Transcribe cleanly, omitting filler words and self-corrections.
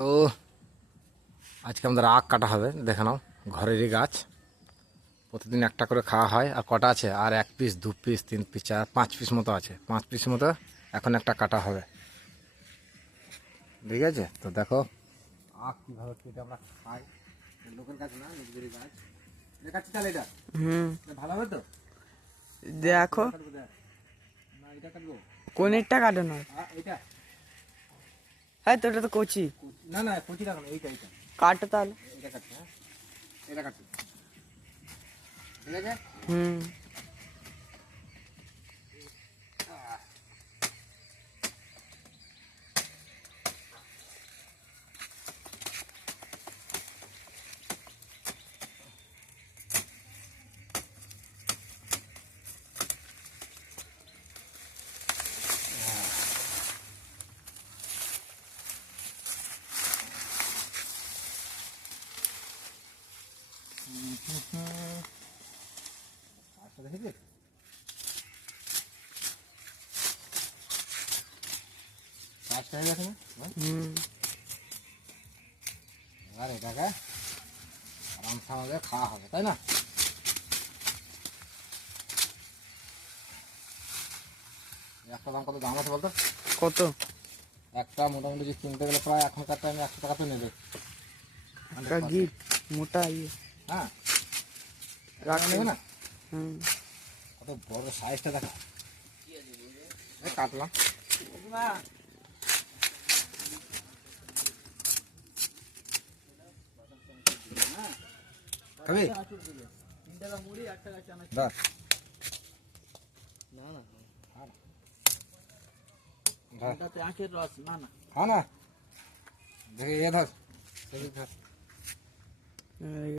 তো আজকে আমাদের আখ কাটা হবে, দেখে নাও। ঘরেরই গাছ, প্রতিদিন একটা করে খাওয়া হয়। আর কটা আছে? আর 1 পিস, 2 পিস, 3 পিস, 4, 5 পিস মতো আছে। 5 পিস মতো এখন একটা কাটা হবে, ঠিক আছে? তো দেখো আখ কীভাবে কেটে আমরা খাই। লোকের গাছ না, নিজেদেরই গাছ। দেখাচ্ছি তাহলে এটা ভালো হবে তো। দেখো না এটা কাটবো, কোনেরটা কাটানো। এইটা। হ্যাঁ তো ওটা তো কচি। না না, কচি রাখো না, এইটা এইটা কাটো তাহলে। এটা কাটছি। হ্যাঁ এটা কাটছি, ঠিক আছে। হুম আচ্ছা দেখেছি, কাজটা হয়ে গেছে না? হুম আর এটাকে আরামসে আমাদের খাওয়া হবে, তাই না? একটা দাম কত দাম আছে বলতো? কত? একটা মোটামুটি যে কিনতে গেলে প্রায় এখনকার টাইমে 100 টাকা তো নেবে। গিট মোটা ইয়ে হ্যাঁ রাখ নেবে না। হুম কত বড় সাইজটা দেখা, কাটলাম। খাবি? ধর। খা না, দেখে এ ধর, ধর।